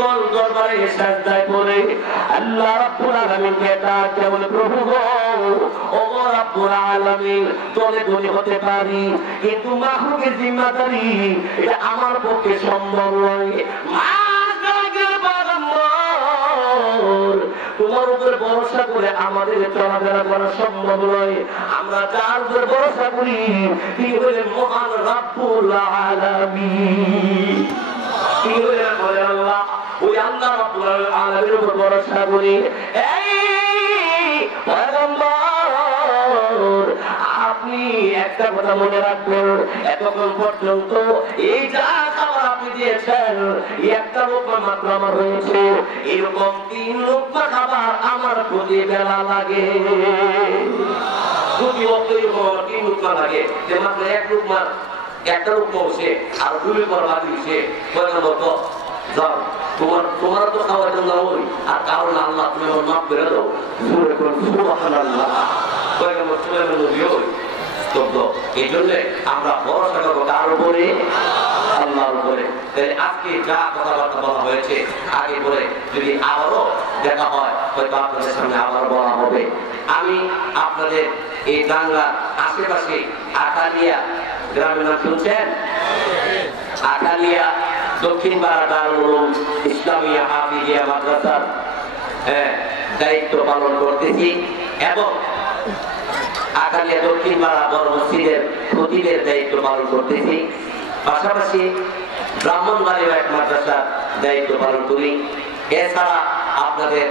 নিকল দরবারে সাজদায় পড়ে আল্লাহ রাব্বুল আলামিনকে ডাকে বলে, প্রভু গো, ও রাব্বুল আলামিন, তোরে ধনী হতে পারি, কিন্তু মাহরুমের জিম্মাদারি এটা আমার পক্ষে সম্ভব নয়। তোমার উপরে ভরসা করে আমাদের চলাফেরা করা সম্ভব নয়। আমরা যার উপরে ভরসা করি তিনি হলেন মহান রাব্বুল আলামিন। তিনি হলেন আল্লাহ। ওই আল্লাহ রাব্বুল আলামিনের উপর ভরসা করি। আপনি একটা কথা মনে রাখবেন, এতক্ষণ পর্যন্ত এই যা খাবার আপনি দিয়েছেন, একটা লোকমা মাত্র আমার হয়েছে। এরকম 3 লোকমা খাবার আমার প্রতি বেলা লাগে, প্রতি বছর 3 লোকমা লাগে। যে মাত্র এক লোকমা, একটা লোকমা বসে আর 2 লোকমা বাকি সে মতো যাও, তোমার তো খাওয়ার জন্য ওই আর কারণ আল্লাহ তুমি আমার মাফ করে দাও। এই জন্য আমরা ভরসা করবো কার উপরে? আল্লাহর উপরে। আজকে যা কথাবার্তা বলা হয়েছে আগে পরে যদি আবারও দেখা হয় হয়তো আপনাদের সামনে আবার বলা হবে। আমি আপনাদের এই বাংলার আশেপাশে আকালিয়া গ্রামের নাম শুনছেন? আকালিয়া দক্ষিণ পাড়া দারুল উলুম ইসলামিয়া হাফিজিয়া মাদ্রাসার দায়িত্ব পালন করতেছি এবং আকালিয়া দক্ষিণ পাড়া বড় মসজিদের খতিবের দায়িত্ব পালন করতেছি। পাশাপাশি ব্রাহ্মণবাড়িয়া এক মাদ্রাসার দায়িত্ব পালন করি। এছাড়া আপনাদের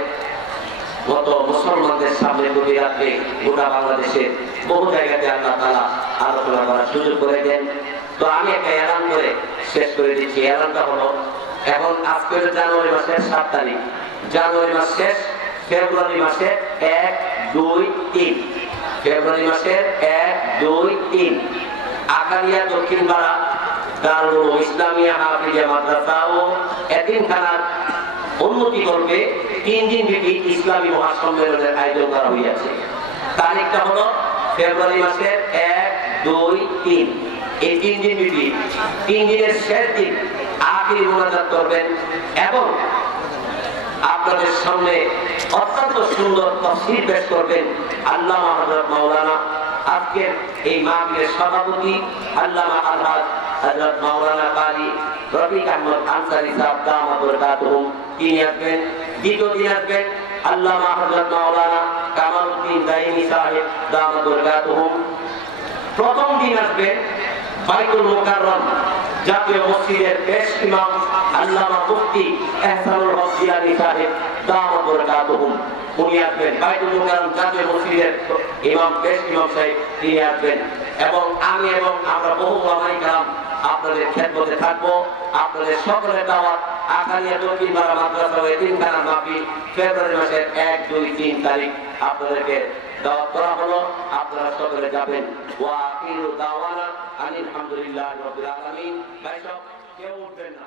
মতো মুসলমানদের সামনে প্রতি রাত্রে গোটা বাংলাদেশে বহু জায়গাতে আল্লাহ তাআলা আলোচনা করার সুযোগ করে দেন। তো আমি একটা এলান করে শেষ করে দিচ্ছি। এলানটা হলো, এখন আজকে জানুয়ারি মাসের 7 তারিখ, জানুয়ারি মাস শেষ, ফেব্রুয়ারি মাসের 1, 2, 3, ফেব্রুয়ারি মাসের 1, 2, 3 আকালিয়া দক্ষিণ পাড়া দারুল উলুম ইসলামিয়া হাফিজিয়া মাদ্রাসা ও এতিমখানার উন্নতি করবে 3 দিন ব্যাপী ইসলামী মহাসম্মেলনের আয়োজন করা হয়েছে। তারিখটা হলো ফেব্রুয়ারি মাসের 1, 2, 3। এই 3 দিন ব্যাপী, 3 দিনের শেষ দিন আখিরি মোনাজাত করবেন এবং আপনাদের সামনে অত্যন্ত সুন্দর তাফসীর পেশ করবেন আল্লামা হযরত মাওলানা। আজকের এই মাহফিলের সভাপতি আল্লামা আলহাজ হযরত মাওলানা কারি রফিক আহমদ আনসারী সাহেব দামাত বরকাতুহুম, তিনি আসবেন। দ্বিতীয় দিন আসবেন আল্লামা হযরত মাওলানা কামালউদ্দিন দাইমি সাহেব দামাত বরকাতুহুম। প্রথম দিন আসবেন বাইতুল মুকাররম জাতীয় মসজিদের পেশ ইমাম আল্লামা মুফতি ইহসানুল হক জিলানী সাহেব দামাত বরকাতুহুম, উনি আসবেন। বাইতুল মুকাররম জাতীয় মসজিদের ইমাম পেশ ইমাম সাহেব তিনি আসবেন এবং আমি এবং আমরা বহু ওলামায়ে কেরাম আপনাদের খেদমতে থাকবো। আপনাদের সকলের দাওয়াত আকালিয়া দক্ষিণ পাড়া মাদ্রাসা ও এতিমখানা মাহফিল ফেব্রুয়ারি মাসের 1, 2, 3 তারিখ আপনাদেরকে দাওয়াত করা হলো। আপনারা সকলে যাবেন। ওয়া আখিরু দাওয়ানা আলহামদুলিল্লাহি রাব্বিল আলামিন। ভাই সব কেউ উঠবেন না।